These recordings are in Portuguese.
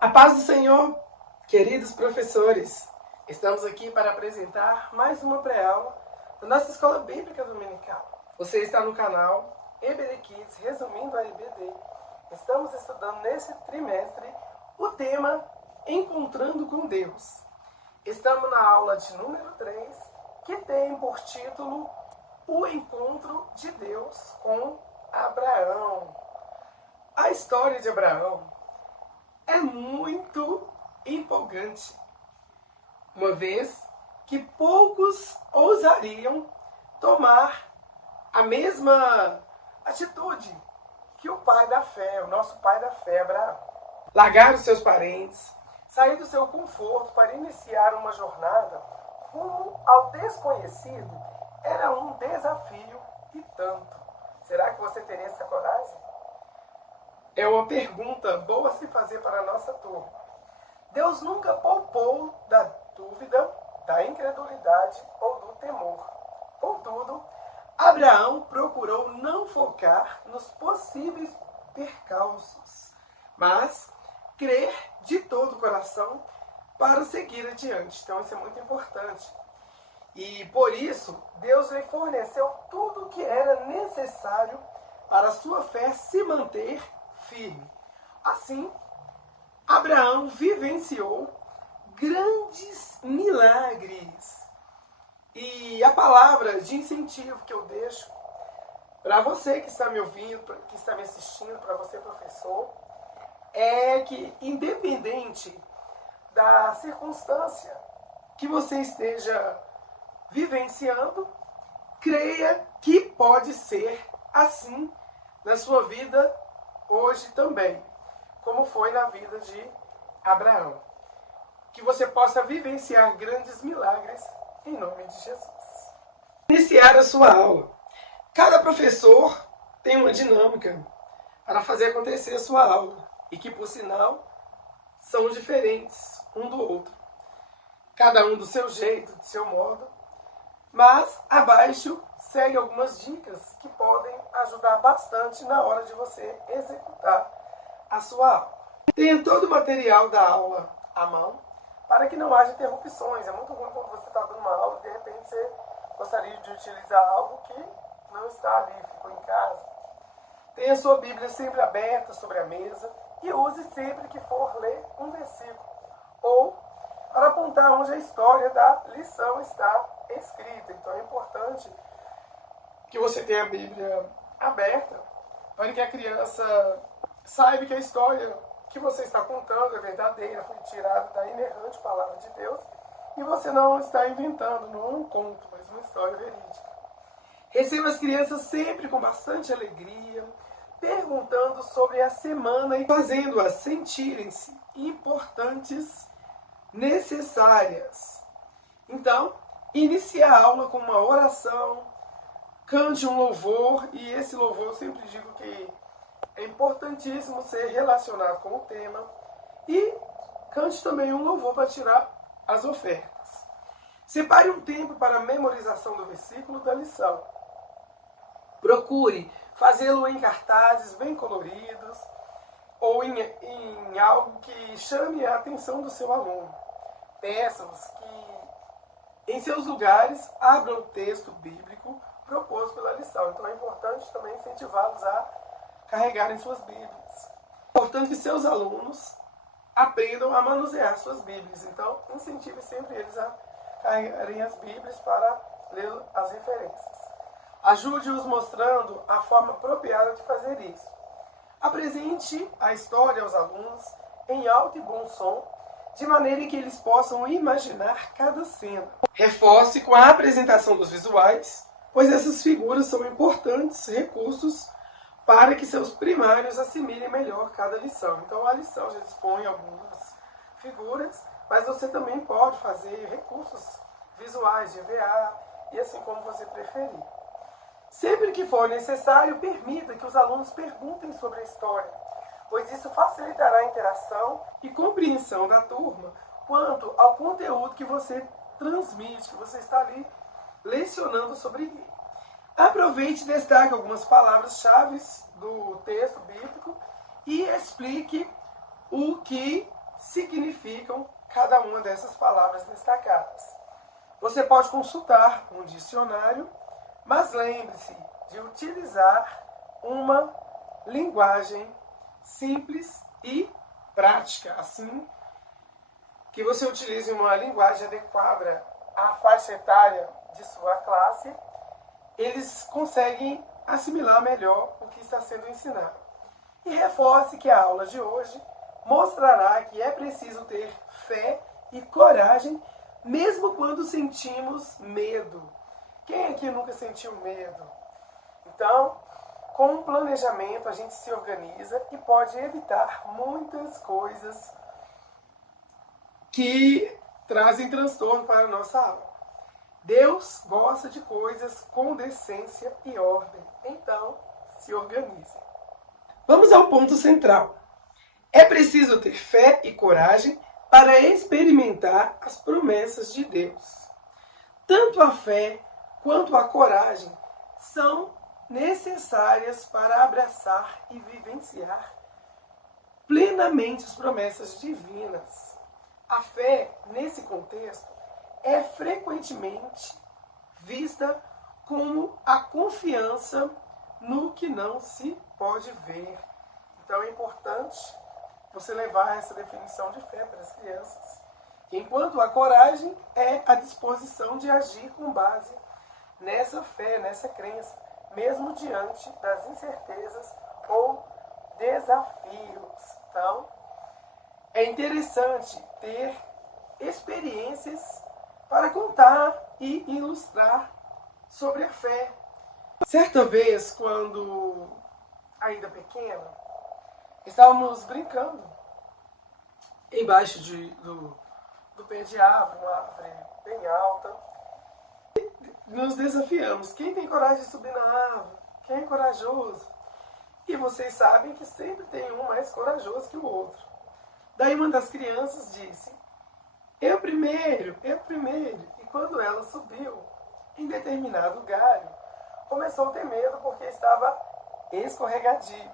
A paz do Senhor, queridos professores. Estamos aqui para apresentar mais uma pré-aula da nossa Escola Bíblica Dominical. Você está no canal EBD Kids, resumindo a EBD. Estamos estudando nesse trimestre o tema Encontrando com Deus. Estamos na aula de número 3, que tem por título O Encontro de Deus com Abraão. A história de Abraão é muito empolgante, uma vez que poucos ousariam tomar a mesma atitude que o pai da fé, o nosso pai da fé, Abraão. Largar os seus parentes, sair do seu conforto para iniciar uma jornada rumo ao desconhecido era um desafio e tanto. Será que você teria essa coragem? É uma pergunta boa a se fazer para a nossa turma. Deus nunca poupou da dúvida, da incredulidade ou do temor. Contudo, Abraão procurou não focar nos possíveis percalços, mas crer de todo o coração para seguir adiante. Então isso é muito importante. E por isso, Deus lhe forneceu tudo o que era necessário para a sua fé se manter firme. Assim, Abraão vivenciou grandes milagres. E a palavra de incentivo que eu deixo para você que está me ouvindo, que está me assistindo, para você professor, é que independente da circunstância que você esteja vivenciando, creia que pode ser assim na sua vida hoje também, como foi na vida de Abraão. Que você possa vivenciar grandes milagres em nome de Jesus. Iniciar a sua aula. Cada professor tem uma dinâmica para fazer acontecer a sua aula e que, por sinal, são diferentes um do outro. Cada um do seu jeito, do seu modo. Mas abaixo segue algumas dicas que podem ajudar bastante na hora de você executar a sua aula. Tenha todo o material da aula à mão para que não haja interrupções. É muito ruim quando você está dando uma aula e de repente você gostaria de utilizar algo que não está ali, ficou em casa. Tenha sua Bíblia sempre aberta sobre a mesa e use sempre que for ler um versículo ou para apontar onde a história da lição está escrita. Então é importante que você tenha a Bíblia aberta para que a criança saiba que a história que você está contando é verdadeira, foi tirada da inerrante palavra de Deus e você não está inventando, não é um conto, mas uma história verídica. Receba as crianças sempre com bastante alegria, perguntando sobre a semana e fazendo-as sentirem-se importantes, necessárias. Então, inicie a aula com uma oração, cante um louvor, e esse louvor eu sempre digo que é importantíssimo ser relacionado com o tema, e cante também um louvor para tirar as ofertas. Separe um tempo para a memorização do versículo da lição. Procure fazê-lo em cartazes bem coloridos ou em algo que chame a atenção do seu aluno. Peça-os que em seus lugares abram o texto bíblico proposto pela lição. Então é importante também incentivá-los a carregarem suas Bíblias. É importante que seus alunos aprendam a manusear suas Bíblias. Então incentive sempre eles a carregarem as Bíblias para ler as referências. Ajude-os mostrando a forma apropriada de fazer isso. Apresente a história aos alunos em alto e bom som, de maneira que eles possam imaginar cada cena. Reforce com a apresentação dos visuais, pois essas figuras são importantes recursos para que seus primários assimilem melhor cada lição. Então a lição já dispõe algumas figuras, mas você também pode fazer recursos visuais de EVA e assim como você preferir. Sempre que for necessário, permita que os alunos perguntem sobre a história, pois isso facilitará a interação e compreensão da turma quanto ao conteúdo que você transmite, que você está ali lecionando sobre ele. Aproveite e destaque algumas palavras-chave do texto bíblico e explique o que significam cada uma dessas palavras destacadas. Você pode consultar um dicionário, mas lembre-se de utilizar uma linguagem simples e prática, assim que você utilize uma linguagem adequada à faixa etária de sua classe, eles conseguem assimilar melhor o que está sendo ensinado. E reforce que a aula de hoje mostrará que é preciso ter fé e coragem, mesmo quando sentimos medo. Quem aqui nunca sentiu medo? Então, com um planejamento, a gente se organiza e pode evitar muitas coisas que trazem transtorno para a nossa aula. Deus gosta de coisas com decência e ordem. Então, se organize. Vamos ao ponto central. É preciso ter fé e coragem para experimentar as promessas de Deus. Tanto a fé quanto a coragem são necessárias para abraçar e vivenciar plenamente as promessas divinas. A fé, nesse contexto, é frequentemente vista como a confiança no que não se pode ver. Então é importante você levar essa definição de fé para as crianças. Enquanto a coragem é a disposição de agir com base nessa fé, nessa crença, mesmo diante das incertezas ou desafios. Então, é interessante ter experiências para contar e ilustrar sobre a fé. Certa vez, quando ainda pequena, estávamos brincando embaixo do pé de árvore, uma árvore bem alta. Nos desafiamos. Quem tem coragem de subir na árvore? Quem é corajoso? E vocês sabem que sempre tem um mais corajoso que o outro. Daí uma das crianças disse: eu primeiro, eu primeiro. E quando ela subiu em determinado galho, começou a ter medo porque estava escorregadio.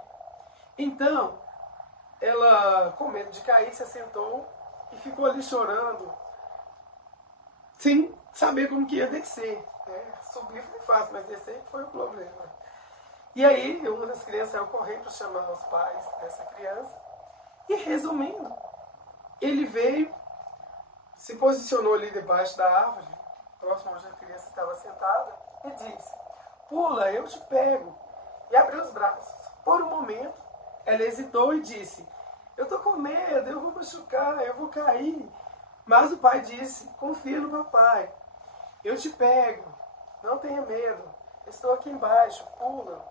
Então, ela, com medo de cair, se assentou e ficou ali chorando, sem saber como que ia descer. Subir foi fácil, mas descer foi o problema. E aí, uma das crianças saiu correndo para chamar os pais dessa criança. E resumindo, ele veio, se posicionou ali debaixo da árvore, próximo onde a criança estava sentada, e disse: pula, eu te pego. E abriu os braços. Por um momento, ela hesitou e disse: eu estou com medo, eu vou machucar, eu vou cair. Mas o pai disse: confia no papai, eu te pego, não tenha medo, estou aqui embaixo, pula.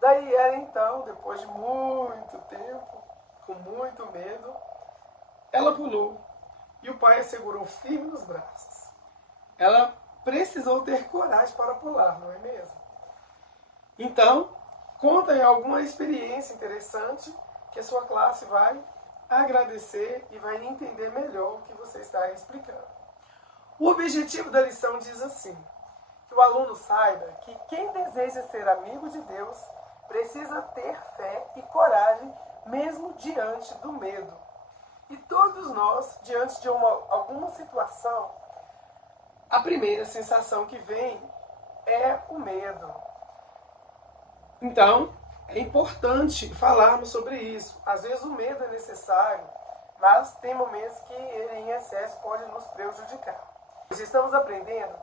Daí ela então, depois de muito tempo, com muito medo, ela pulou e o pai a segurou firme nos braços. Ela precisou ter coragem para pular, não é mesmo? Então, conta aí alguma experiência interessante que a sua classe vai agradecer e vai entender melhor o que você está explicando. O objetivo da lição diz assim: que o aluno saiba que quem deseja ser amigo de Deus precisa ter fé e coragem mesmo diante do medo. E todos nós, diante de alguma situação, a primeira sensação que vem é o medo. Então, é importante falarmos sobre isso. Às vezes o medo é necessário, mas tem momentos que ele em excesso pode nos prejudicar. Estamos aprendendo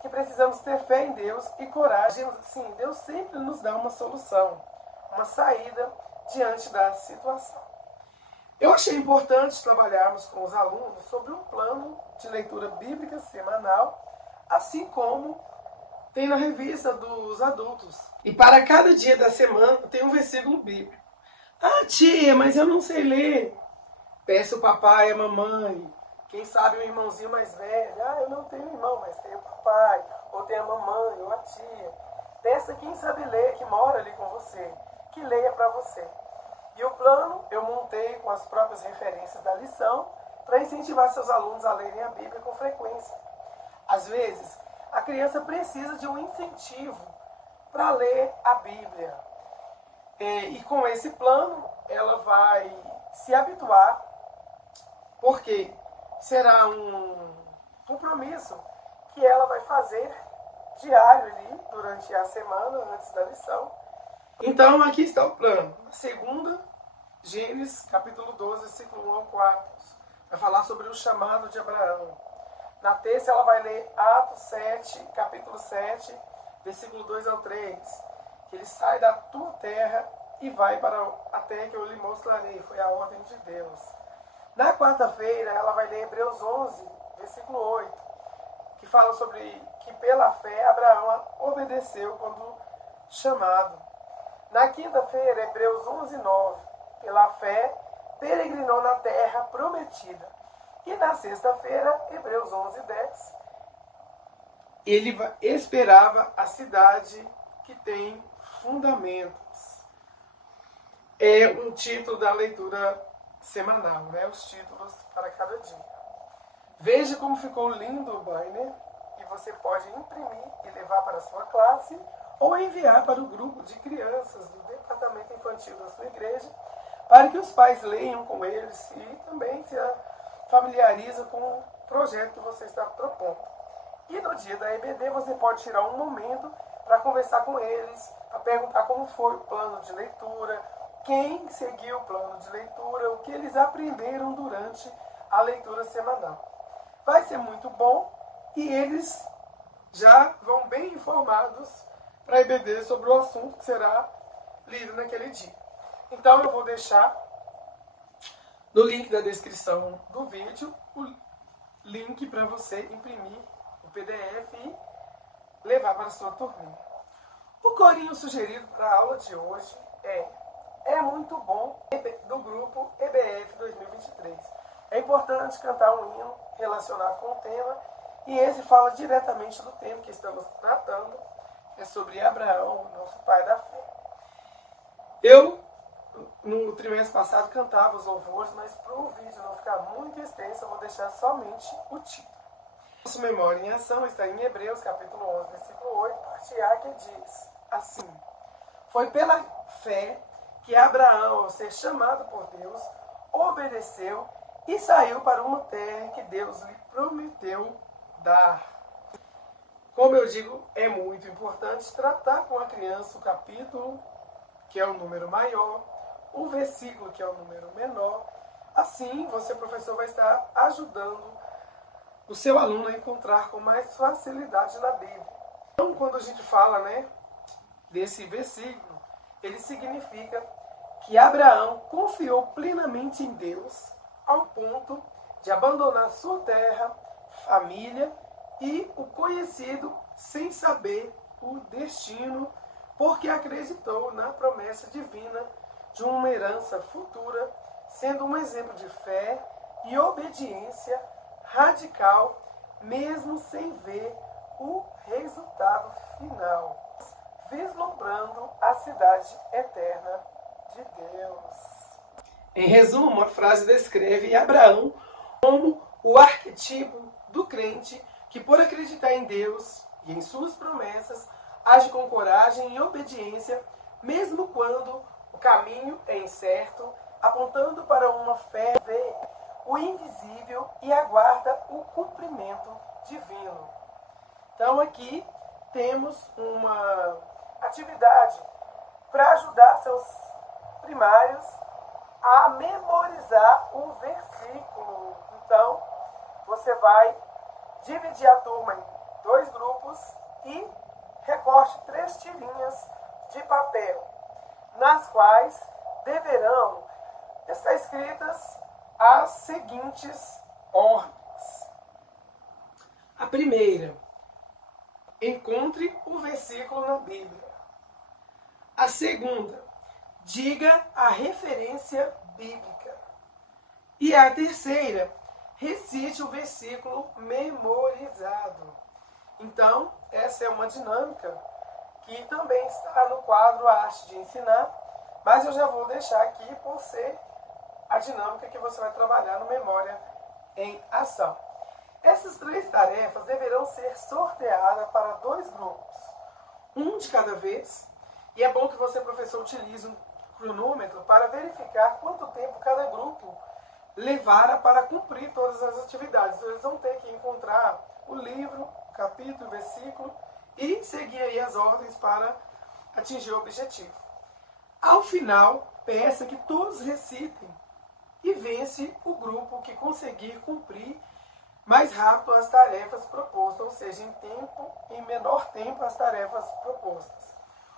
que precisamos ter fé em Deus e coragem. Sim, Deus sempre nos dá uma solução, uma saída diante da situação. Eu achei importante trabalharmos com os alunos sobre um plano de leitura bíblica semanal, assim como tem na revista dos adultos. E para cada dia da semana tem um versículo bíblico. Ah, tia, mas eu não sei ler. Peça o papai e a mamãe. Quem sabe um irmãozinho mais velho. Ah, eu não tenho irmão, mas tenho o papai. Ou tem a mamãe, ou a tia. Peça quem sabe ler, que mora ali com você, que leia para você. E o plano eu montei com as próprias referências da lição para incentivar seus alunos a lerem a Bíblia com frequência. Às vezes, a criança precisa de um incentivo para ler a Bíblia. E com esse plano, ela vai se habituar porque será um compromisso que ela vai fazer diário ali, durante a semana, antes da lição. Então, aqui está o plano. A segunda, Gênesis, capítulo 12, versículo 1 ao 4. Vai falar sobre o chamado de Abraão. Na terça, ela vai ler Atos 7, capítulo 7, versículo 2 ao 3. Que ele sai da tua terra e vai para a terra que eu lhe mostrarei. Foi a ordem de Deus. Na quarta-feira, ela vai ler Hebreus 11, versículo 8, que fala sobre que pela fé Abraão obedeceu quando chamado. Na quinta-feira, Hebreus 11, 9, pela fé peregrinou na terra prometida. E na sexta-feira, Hebreus 11, 10, ele esperava a cidade que tem fundamentos. É um título da leitura semanal, né? Os títulos para cada dia. Veja como ficou lindo o banner, e você pode imprimir e levar para a sua classe ou enviar para o grupo de crianças do departamento infantil da sua igreja, para que os pais leiam com eles e também se familiarizem com o projeto que você está propondo. E no dia da EBD você pode tirar um momento para conversar com eles, para perguntar como foi o plano de leitura, quem seguiu o plano de leitura, o que eles aprenderam durante a leitura semanal. Vai ser muito bom e eles já vão bem informados para a EBD sobre o assunto que será lido naquele dia. Então eu vou deixar no link da descrição do vídeo o link para você imprimir o PDF e levar para a sua turminha. O corinho sugerido para a aula de hoje é muito bom, do grupo EBF 2023. É importante cantar um hino relacionado com o tema, e esse fala diretamente do tema que estamos tratando, é sobre Abraão, nosso pai da fé. Eu, no trimestre passado, cantava os louvores, mas para o vídeo não ficar muito extenso, eu vou deixar somente o título. Nossa memória em ação está em Hebreus, capítulo 11, versículo 8, parte A, que diz assim: foi pela fé que Abraão, ao ser chamado por Deus, obedeceu e saiu para uma terra que Deus lhe prometeu dar. Como eu digo, é muito importante tratar com a criança o capítulo, que é o número maior, o versículo, que é o número menor. Assim, você, professor, vai estar ajudando o seu aluno a encontrar com mais facilidade na Bíblia. Então, quando a gente fala, desse versículo, ele significa que Abraão confiou plenamente em Deus ao ponto de abandonar sua terra, família e o conhecido sem saber o destino, porque acreditou na promessa divina de uma herança futura, sendo um exemplo de fé e obediência radical, mesmo sem ver o resultado final, vislumbrando a cidade eterna de Deus. Em resumo, a frase descreve Abraão como o arquetipo do crente que, por acreditar em Deus e em suas promessas, age com coragem e obediência, mesmo quando o caminho é incerto, apontando para uma fé que vê o invisível e aguarda o cumprimento divino. Então aqui temos uma atividade para ajudar seus primários a memorizar o versículo. Então, você vai dividir a turma em 2 grupos e recorte 3 tirinhas de papel, nas quais deverão estar escritas as seguintes ordens. A primeira: encontre o versículo na Bíblia. A segunda: diga a referência bíblica. E a terceira: recite o versículo memorizado. Então, essa é uma dinâmica que também está no quadro A Arte de Ensinar, mas eu já vou deixar aqui por ser a dinâmica que você vai trabalhar no Memória em Ação. Essas 3 tarefas deverão ser sorteadas para 2 grupos, um de cada vez, e é bom que você, professor, utilize um cronômetro para verificar quanto tempo cada grupo levara para cumprir todas as atividades. Então, eles vão ter que encontrar o livro, capítulo, versículo e seguir aí as ordens para atingir o objetivo. Ao final, peça que todos recitem e vence o grupo que conseguir cumprir mais rápido as tarefas propostas, ou seja, em menor tempo as tarefas propostas.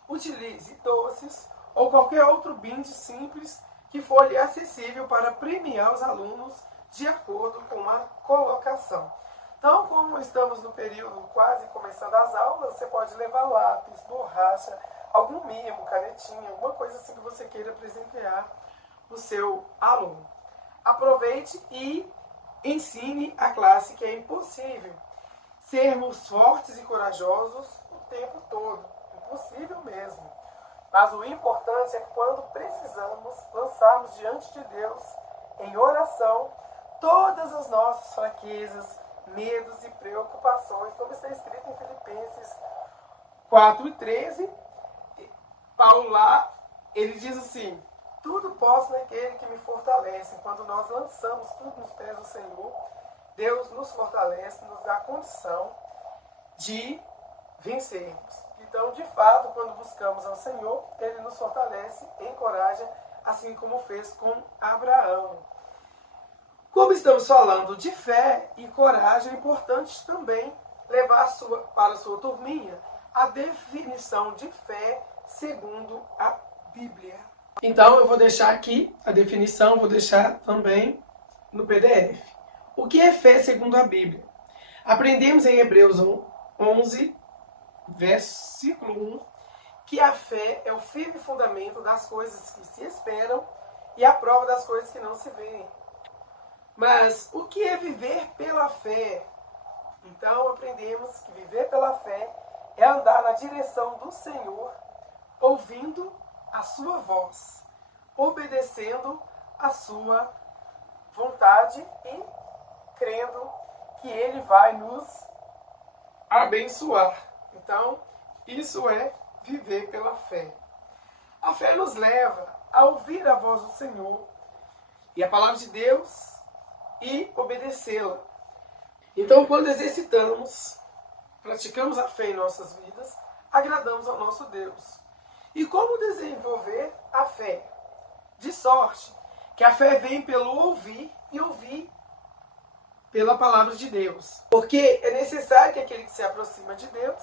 Utilize doces ou qualquer outro brinde simples que for lhe acessível para premiar os alunos de acordo com a colocação. Então, como estamos no período quase começando as aulas, você pode levar lápis, borracha, algum mimo, canetinha, alguma coisa assim que você queira presentear o seu aluno. Aproveite e ensine a classe que é impossível sermos fortes e corajosos o tempo todo. Impossível mesmo. Mas o importante é que quando precisamos, lançarmos diante de Deus, em oração, todas as nossas fraquezas, medos e preocupações, como está escrito em Filipenses 4:13. Paulo lá, ele diz assim: tudo posso naquele que me fortalece. Quando nós lançamos tudo nos pés do Senhor, Deus nos fortalece, nos dá a condição de vencermos. Então, de fato, quando buscamos ao Senhor, Ele nos fortalece, encoraja, assim como fez com Abraão. Como estamos falando de fé e coragem, é importante também levar para a sua turminha a definição de fé segundo a Bíblia. Então, eu vou deixar aqui a definição, vou deixar também no PDF. O que é fé segundo a Bíblia? Aprendemos em Hebreus 11, versículo 1, que a fé é o firme fundamento das coisas que se esperam e a prova das coisas que não se veem. Mas o que é viver pela fé? Então, aprendemos que viver pela fé é andar na direção do Senhor, ouvindo a sua voz, obedecendo a sua vontade e crendo que Ele vai nos abençoar. Então, isso é viver pela fé. A fé nos leva a ouvir a voz do Senhor e a palavra de Deus e obedecê-la. Então, quando exercitamos, praticamos a fé em nossas vidas, agradamos ao nosso Deus. E como desenvolver a fé? De sorte que a fé vem pelo ouvir e ouvir pela palavra de Deus. Porque é necessário que aquele que se aproxima de Deus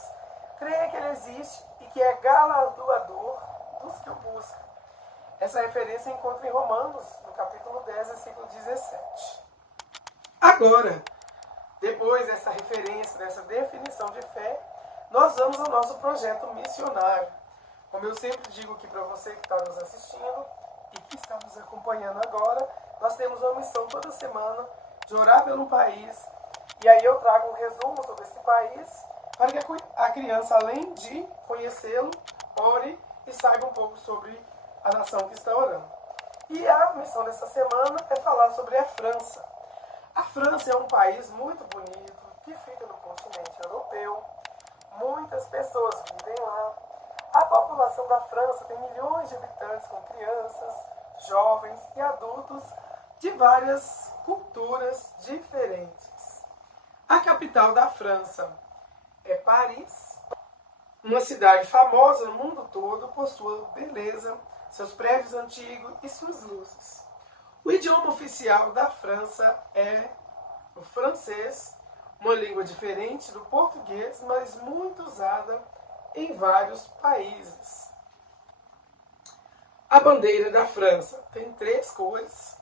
creia que Ele existe e que é galardoador dos que o buscam. Essa referência encontra em Romanos, no capítulo 10, versículo 17. Agora, depois dessa referência, dessa definição de fé, nós vamos ao nosso projeto missionário. Como eu sempre digo aqui para você que está nos assistindo e que está nos acompanhando agora, nós temos uma missão toda semana de orar pelo país. E aí eu trago um resumo sobre esse país para que a criança, além de conhecê-lo, ore e saiba um pouco sobre a nação que está orando. E a missão dessa semana é falar sobre a França. A França é um país muito bonito que fica no continente europeu. Muitas pessoas vivem lá. A população da França tem milhões de habitantes com crianças, jovens e adultos de várias culturas diferentes. A capital da França é Paris, uma cidade famosa no mundo todo por sua beleza, seus prédios antigos e suas luzes. O idioma oficial da França é o francês, uma língua diferente do português, mas muito usada em vários países. A bandeira da França tem 3 cores,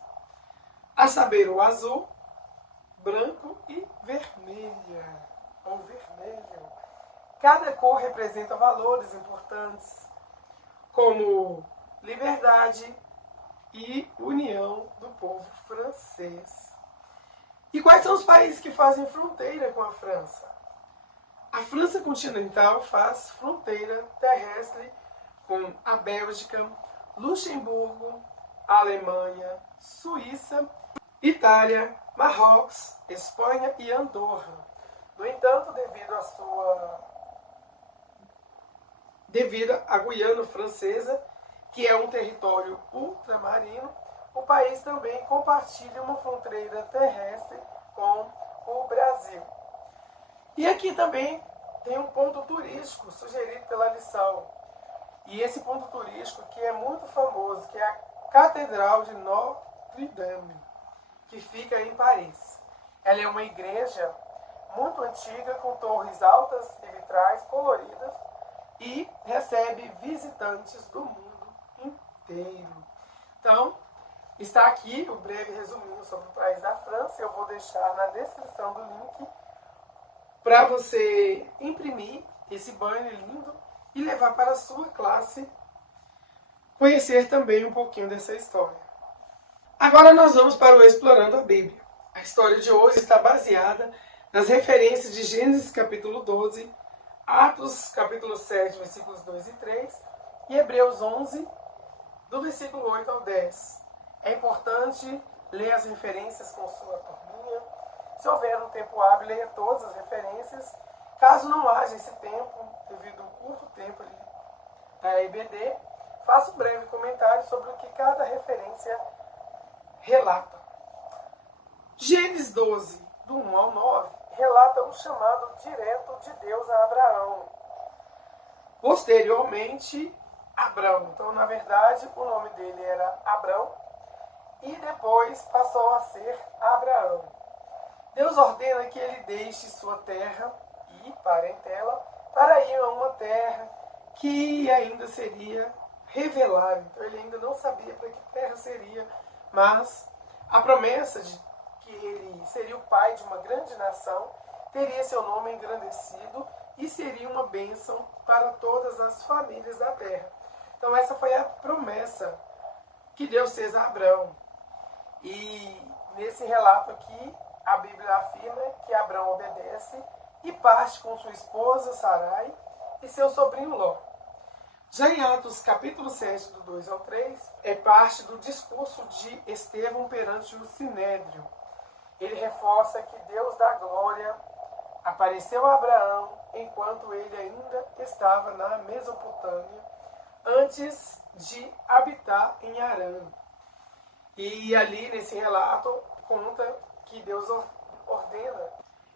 a saber o azul, branco e vermelha, ou vermelho. Cada cor representa valores importantes, como liberdade e união do povo francês. E quais são os países que fazem fronteira com a França? A França continental faz fronteira terrestre com a Bélgica, Luxemburgo, Alemanha, Suíça, Itália, Marrocos, Espanha e Andorra. No entanto, devido à Guiana Francesa, que é um território ultramarino, o país também compartilha uma fronteira terrestre com o Brasil. E aqui também tem um ponto turístico sugerido pela lição. E esse ponto turístico que é muito famoso, que é a Catedral de Notre Dame, que fica em Paris. Ela é uma igreja muito antiga, com torres altas e vitrais coloridas, e recebe visitantes do mundo inteiro. Então, está aqui o breve resuminho sobre o país da França. Eu vou deixar na descrição do link para você imprimir esse banner lindo e levar para a sua classe conhecer também um pouquinho dessa história. Agora nós vamos para o Explorando a Bíblia. A história de hoje está baseada nas referências de Gênesis capítulo 12, Atos capítulo 7, versículos 2 e 3 e Hebreus 11, do versículo 8 ao 10. É importante ler as referências com sua turminha. Se houver um tempo hábil, leia todas as referências. Caso não haja esse tempo, devido ao curto tempo ali da EBD, faça um breve comentário sobre o que cada referência relata. Gênesis 12, do 1 ao 9, relata o chamado direto de Deus a Abraão. Posteriormente, Abrão. Então, na verdade, o nome dele era Abrão e depois passou a ser Abraão. Deus ordena que ele deixe sua terra e parentela para ir a uma terra que ainda seria revelada. Então, ele ainda não sabia para que terra seria, mas a promessa de que ele seria o pai de uma grande nação, teria seu nome engrandecido e seria uma bênção para todas as famílias da terra. Então essa foi a promessa que Deus fez a Abrão. E nesse relato aqui, a Bíblia afirma que Abrão obedece e parte com sua esposa Sarai e seu sobrinho Ló. Já em Atos capítulo 7, do 2 ao 3, é parte do discurso de Estevão perante o Sinédrio. Ele reforça que Deus da glória apareceu a Abraão enquanto ele ainda estava na Mesopotâmia, antes de habitar em Harã. E ali nesse relato conta que Deus ordena.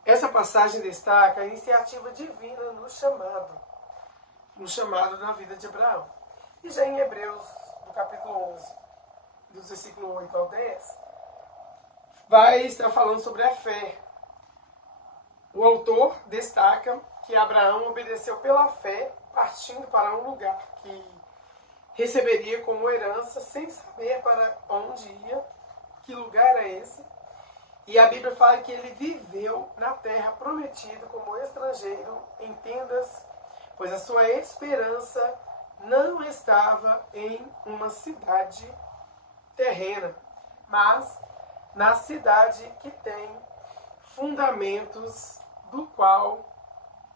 Essa passagem destaca a iniciativa divina no chamado na vida de Abraão. E já em Hebreus, no capítulo 11, dos versículos 8 ao 10, vai estar falando sobre a fé. O autor destaca que Abraão obedeceu pela fé, partindo para um lugar que receberia como herança, sem saber para onde ia, que lugar é esse. E a Bíblia fala que ele viveu na terra prometida como estrangeiro em tendas, pois a sua esperança não estava em uma cidade terrena, mas na cidade que tem fundamentos, do qual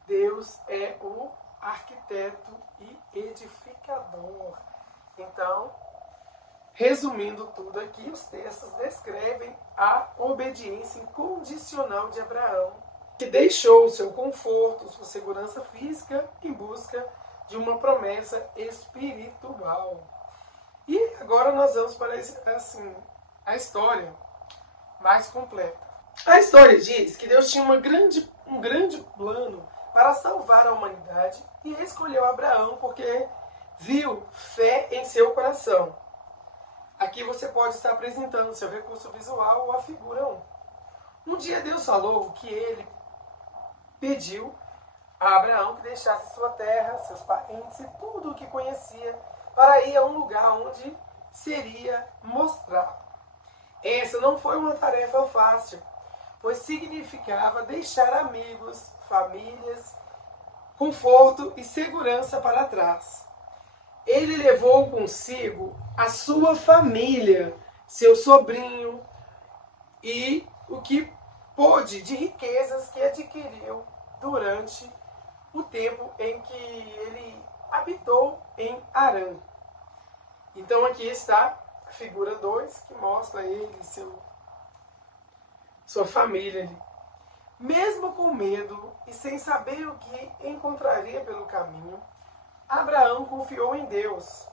Deus é o arquiteto e edificador. Então, resumindo tudo aqui, os textos descrevem a obediência incondicional de Abraão, que deixou o seu conforto, sua segurança física em busca de uma promessa espiritual. E agora nós vamos para a história mais completa. A história diz que Deus tinha um grande plano para salvar a humanidade e escolheu Abraão porque viu fé em seu coração. Aqui você pode estar apresentando seu recurso visual ou a figura 1. Um dia Deus falou que ele pediu a Abraão que deixasse sua terra, seus parentes e tudo o que conhecia para ir a um lugar onde seria mostrado. Essa não foi uma tarefa fácil, pois significava deixar amigos, famílias, conforto e segurança para trás. Ele levou consigo a sua família, seu sobrinho e o que pôde de riquezas que adquiriu durante o tempo em que ele habitou em Harã. Então aqui está a figura 2, que mostra ele e sua família ali. Mesmo com medo e sem saber o que encontraria pelo caminho, Abraão confiou em Deus.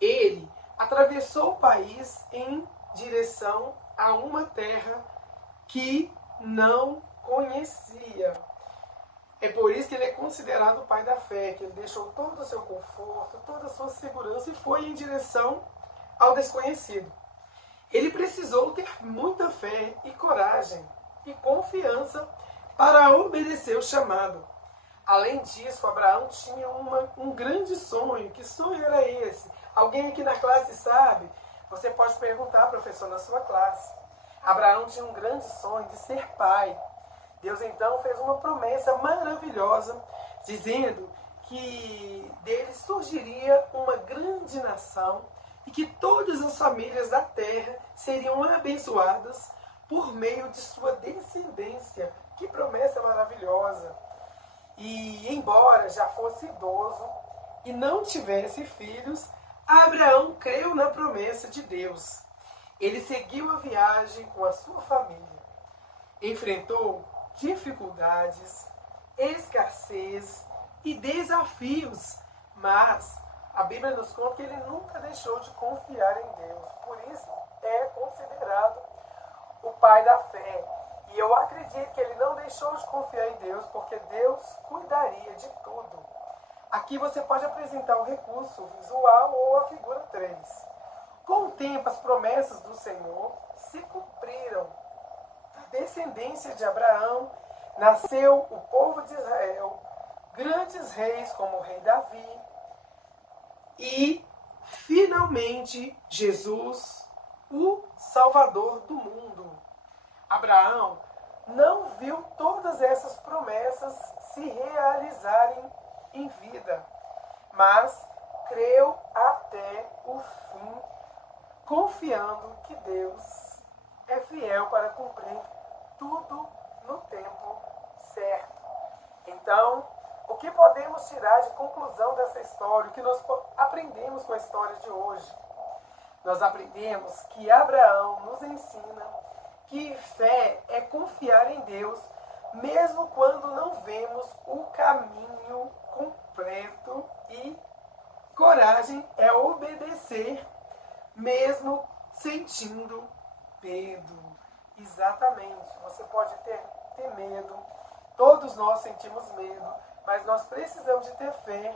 Ele atravessou o país em direção a uma terra que não conhecia. É por isso que ele é considerado o pai da fé, que ele deixou todo o seu conforto, toda a sua segurança e foi em direção ao desconhecido. Ele precisou ter muita fé e coragem e confiança para obedecer o chamado. Além disso, Abraão tinha um grande sonho. Que sonho era esse? Alguém aqui na classe sabe? Você pode perguntar, professor, na sua classe. Abraão tinha um grande sonho de ser pai. Deus então fez uma promessa maravilhosa, dizendo que dele surgiria uma grande nação e que todas as famílias da terra seriam abençoadas por meio de sua descendência. Que promessa maravilhosa! E embora já fosse idoso e não tivesse filhos, Abraão creu na promessa de Deus. Ele seguiu a viagem com a sua família. Enfrentou dificuldades, escassez e desafios, mas a Bíblia nos conta que ele nunca deixou de confiar em Deus. Por isso é considerado o pai da fé. E eu acredito que ele não deixou de confiar em Deus, porque Deus cuidaria de tudo. Aqui você pode apresentar o recurso visual ou a figura 3. Com o tempo, as promessas do Senhor se cumpriram. Da descendência de Abraão nasceu o povo de Israel, grandes reis como o rei Davi, e, finalmente, Jesus, o Salvador do mundo. Abraão não viu todas essas promessas se realizarem em vida, mas creu até o fim, confiando que Deus é fiel para cumprir tudo no tempo certo. Então, o que podemos tirar de conclusão dessa história? O que nós aprendemos com a história de hoje? Nós aprendemos que Abraão nos ensina que fé é confiar em Deus, mesmo quando não vemos o caminho completo, e coragem é obedecer, mesmo sentindo medo. Exatamente, você pode ter medo, todos nós sentimos medo, mas nós precisamos de ter fé,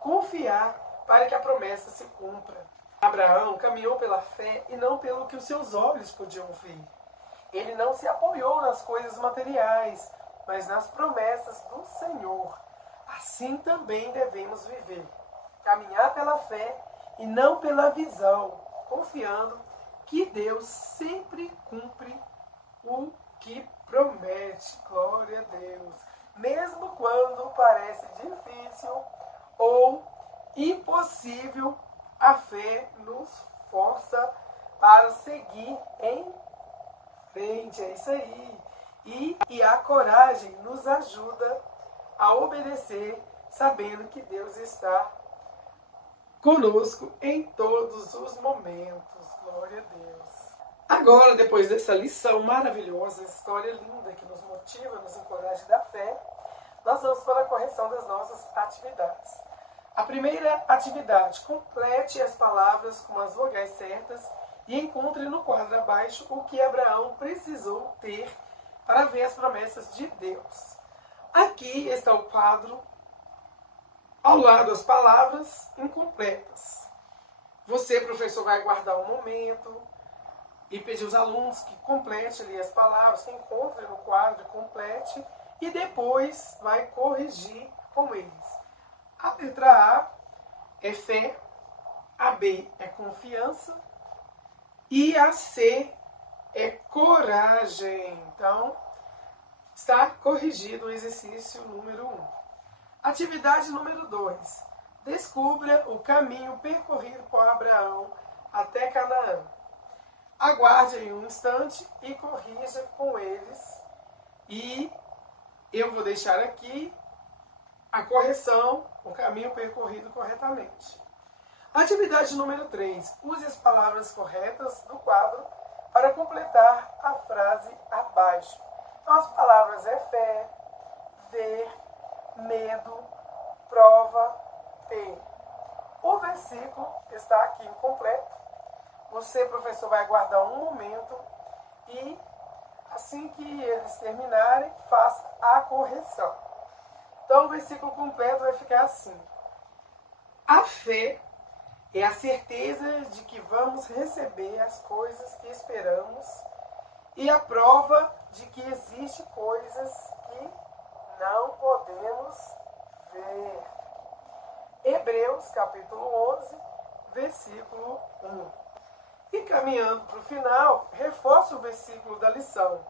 confiar para que a promessa se cumpra. Abraão caminhou pela fé e não pelo que os seus olhos podiam ver. Ele não se apoiou nas coisas materiais, mas nas promessas do Senhor. Assim também devemos viver. Caminhar pela fé e não pela visão, confiando que Deus sempre cumpre o que promete. Glória a Deus. Mesmo quando parece difícil ou impossível, a fé nos força para seguir em frente. É isso aí. E a coragem nos ajuda a obedecer, sabendo que Deus está conosco em todos os momentos. Glória a Deus. Agora, depois dessa lição maravilhosa, história linda que nos motiva, nos encoraja da fé, nós vamos para a correção das nossas atividades. A primeira atividade: complete as palavras com as vogais certas e encontre no quadro abaixo o que Abraão precisou ter para ver as promessas de Deus. Aqui está o quadro ao lado as palavras incompletas. Você, professor, vai guardar um momento e pedir aos alunos que complete ali as palavras, que encontre no quadro, complete, e depois vai corrigir com eles. A letra A é fé, a B é confiança e a C é coragem. Então, está corrigido o exercício número 1. Atividade número 2. Descubra o caminho percorrido por Abraão até Canaã. Aguarde aí um instante e corrija com eles. E eu vou deixar aqui a correção, o caminho percorrido corretamente. Atividade número 3. Use as palavras corretas do quadro para completar a frase abaixo. Então, as palavras é fé, ver, medo, prova, ter. O versículo está aqui incompleto. Você, professor, vai aguardar um momento e, assim que eles terminarem, faça a correção. Então, o versículo completo vai ficar assim. A fé é a certeza de que vamos receber as coisas que esperamos e a prova de que existem coisas que não podemos ver. Hebreus, capítulo 11, versículo 1. E caminhando para o final, reforça o versículo da lição.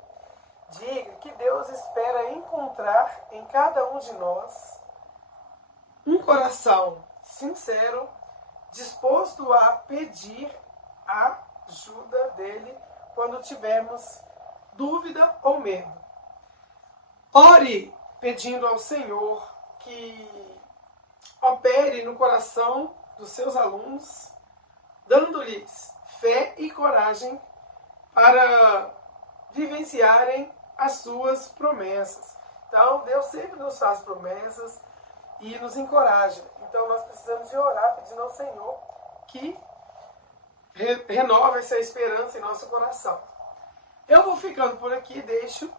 Diga que Deus espera encontrar em cada um de nós um coração sincero, disposto a pedir a ajuda dele quando tivermos dúvida ou medo. Ore pedindo ao Senhor que opere no coração dos seus alunos, dando-lhes fé e coragem para vivenciarem as suas promessas. Então, Deus sempre nos faz promessas e nos encoraja. Então, nós precisamos de orar pedindo ao Senhor que renove essa esperança em nosso coração. Eu vou ficando por aqui, deixo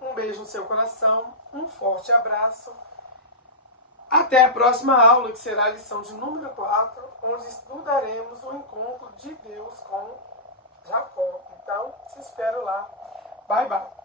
um beijo no seu coração, um forte abraço. Até a próxima aula, que será a lição de número 4, onde estudaremos o encontro de Deus com Jacó. Então, te espero lá. Bye, bye.